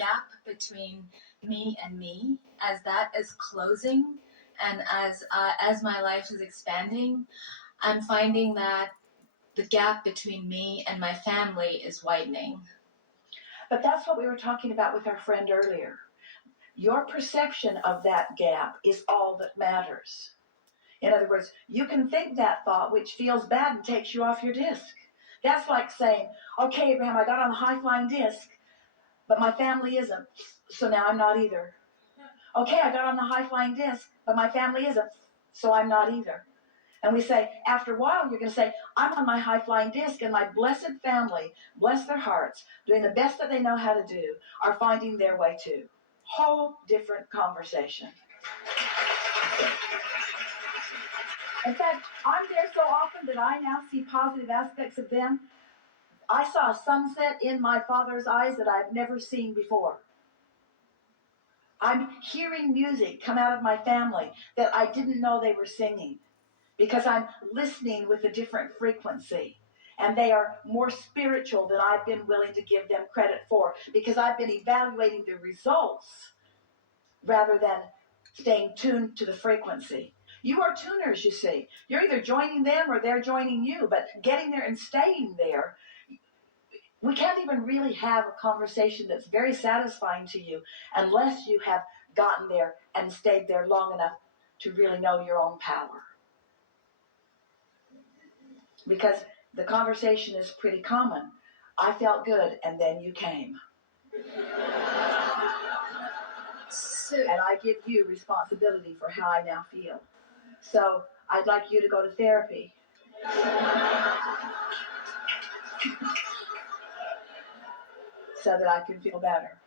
gap between me and me, as that is closing, and as my life is expanding, I'm finding that the gap between me and my family is widening. But that's what we were talking about with our friend earlier. Your perception of that gap is all that matters. In other words, you can think that thought which feels bad and takes you off your disc. That's like saying, okay, Abraham, I got on the high-flying disc, but my family isn't, so now I'm not either. Okay, I got on the high-flying disc, but my family isn't, so I'm not either. And we say, after a while, you're going to say, I'm on my high-flying disc, and my blessed family, bless their hearts, doing the best that they know how to do, are finding their way too. Whole different conversation. In fact, I'm there so often that I now see positive aspects of them. I saw a sunset in my father's eyes that I've never seen before. I'm hearing music come out of my family that I didn't know they were singing, because I'm listening with a different frequency. And they are more spiritual than I've been willing to give them credit for, because I've been evaluating the results rather than staying tuned to the frequency. You are tuners, you see. You're either joining them or they're joining you, but getting there and staying there, we can't even really have a conversation that's very satisfying to you unless you have gotten there and stayed there long enough to really know your own power. Because the conversation is pretty common. I felt good, and then you came. And I give you responsibility for how I now feel. So I'd like you to go to therapy. So that I can feel better.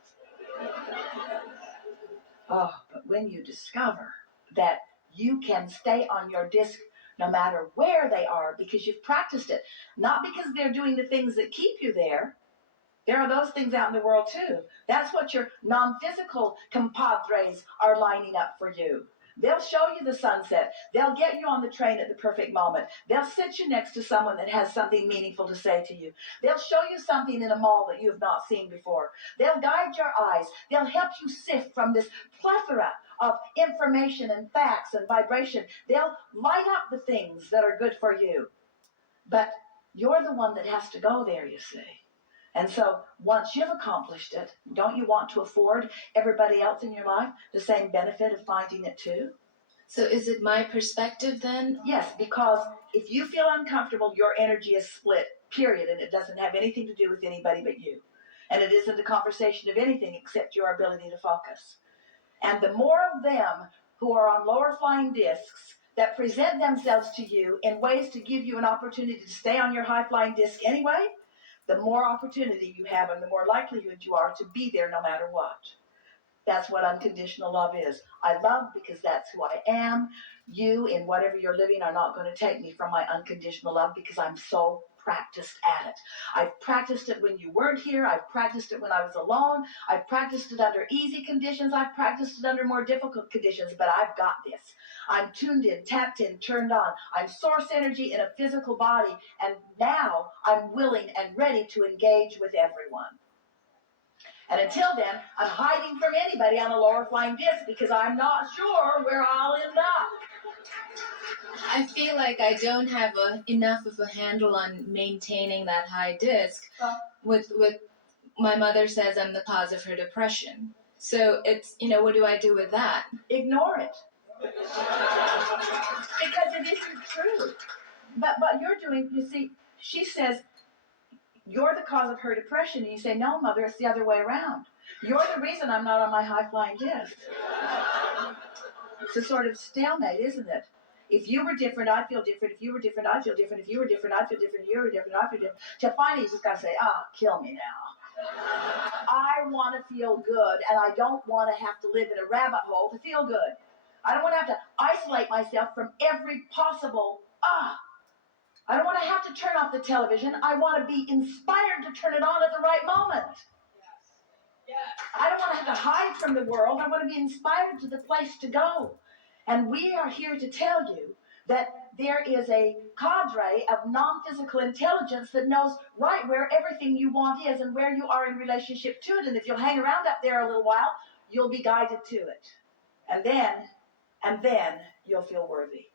Oh, but when you discover that you can stay on your disc no matter where they are because you've practiced it, not because they're doing the things that keep you there. There are those things out in the world too. That's what your non-physical compadres are lining up for you. They'll show you the sunset. They'll get you on the train at the perfect moment. They'll sit you next to someone that has something meaningful to say to you. They'll show you something in a mall that you have not seen before. They'll guide your eyes. They'll help you sift from this plethora of information and facts and vibration. They'll light up the things that are good for you. But you're the one that has to go there, you see. And so once you've accomplished it, don't you want to afford everybody else in your life the same benefit of finding it too? So is it my perspective then? Yes, because if you feel uncomfortable, your energy is split, period, and it doesn't have anything to do with anybody but you. And it isn't a conversation of anything except your ability to focus. And the more of them who are on lower flying discs that present themselves to you in ways to give you an opportunity to stay on your high flying disc anyway, the more opportunity you have and the more likelihood you are to be there no matter what. That's what unconditional love is. I love because that's who I am. You, in whatever you're living, are not going to take me from my unconditional love because I'm so practiced at it. I've practiced it when you weren't here. I've practiced it when I was alone. I've practiced it under easy conditions. I've practiced it under more difficult conditions, but I've got this. I'm tuned in, tapped in, turned on. I'm source energy in a physical body, and now I'm willing and ready to engage with everyone. And until then, I'm hiding from anybody on a lower flying disc because I'm not sure where I'll end up. I feel like I don't have enough of a handle on maintaining that high disc. With my mother says I'm the cause of her depression. So it's, what do I do with that? Ignore it. Because it isn't true. But what you're doing, you see, she says, you're the cause of her depression. And you say, no, Mother, it's the other way around. You're the reason I'm not on my high-flying disc. It's a sort of stalemate, isn't it? If you were different, I'd feel different. If you were different, I'd feel different. If you were different, I'd feel different. If you were different, I'd feel different. Till finally, you just got to say, kill me now. I want to feel good, and I don't want to have to live in a rabbit hole to feel good. I don't want to have to isolate myself from every possible, I don't want to have to turn off the television. I want to be inspired to turn it on at the right moment. Yes. I don't want to have to hide from the world. I want to be inspired to the place to go. And we are here to tell you that there is a cadre of non-physical intelligence that knows right where everything you want is and where you are in relationship to it. And if you'll hang around up there a little while, you'll be guided to it. And then you'll feel worthy.